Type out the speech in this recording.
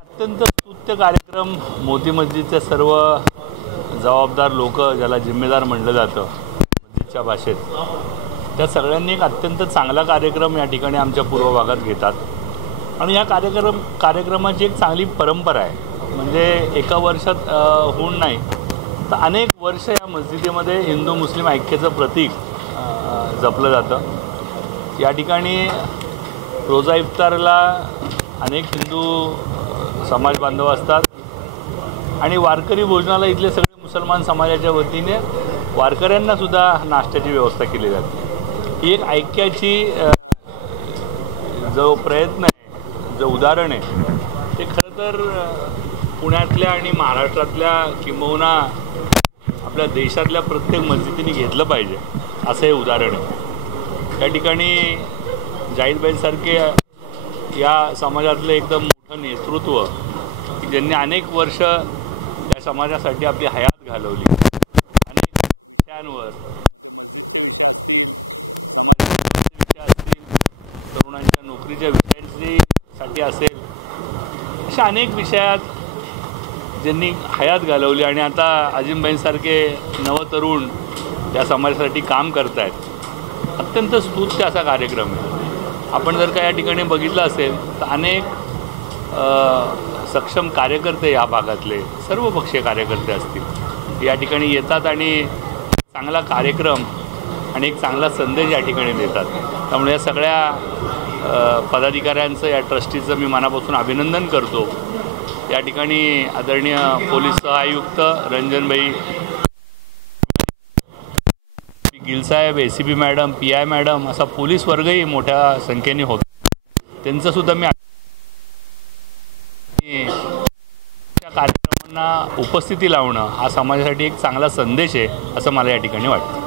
अत्यंत स्तुत्य कार्यक्रम मोती मस्जिदचे सर्व जबाबदार लोक, ज्याला जिम्मेदार म्हटलं जातं मस्जिदच्या भाषेत, त्या सगळ्यांनी एक अत्यंत चांगला कार्यक्रम या ठिकाणी आमच्या पूर्व भागात घेतात. आणि या कार्यक्रमाची एक चांगली परंपरा आहे. म्हणजे एका वर्षात होऊन नाही तर अनेक वर्ष या मस्जिदीमध्ये हिंदू मुस्लिम ऐक्याचं प्रतीक जपलं जातं. या ठिकाणी रोजा इफ्तारला अनेक हिंदू समाज बांधव असतात आणि वारकरी भोजनाला इथले सगळे मुसलमान समाजाच्या वतीने वारकऱ्यांनासुद्धा नाश्त्याची व्यवस्था केली जाते. ही एक ऐक्याची जो प्रयत्न आहे, जो उदाहरण आहे, ते खरं तर पुण्यातल्या आणि महाराष्ट्रातल्या किंबहुना आपल्या देशातल्या प्रत्येक मस्जिदीने घेतलं पाहिजे असं हे उदाहरण आहे. या ठिकाणी जाहीरबाईंसारखे या समाजातलं एकदम मोठं नेतृत्व की ज्यांनी अनेक वर्ष या समाजासाठी आपली हयात घालवली, अनेक विषयांवर असतील, तरुणांच्या नोकरीच्या विषयांसाठी असेल, अशा अनेक विषयात ज्यांनी हयात घालवली आणि आता अजिमबाईंसारखे नवतरुण या समाजासाठी काम करत आहेत. अत्यंत स्तुत्य असा कार्यक्रम आहे. आपण जर का या ठिकाणी बघितलं असेल तर अनेक सक्षम कार्यकर्ते या भागातले सर्वपक्षीय कार्यकर्ते असतील या ठिकाणी येतात आणि चांगला कार्यक्रम आणि एक चांगला संदेश या ठिकाणी देतात. त्यामुळे या सगळ्या पदाधिकाऱ्यांचं, या ट्रस्टीचं मी मनापासून अभिनंदन करतो. या ठिकाणी आदरणीय पोलीस सहआयुक्त रंजनभाई गिलसाहेब, ACP मॅडम, PI मॅडम असा पोलीस वर्गही मोठ्या संख्येने होता. त्यांचंसुद्धा मी त्या कार्यक्रमांना उपस्थिती लावणं हा समाजासाठी एक चांगला संदेश आहे असं मला या ठिकाणी वाटतं.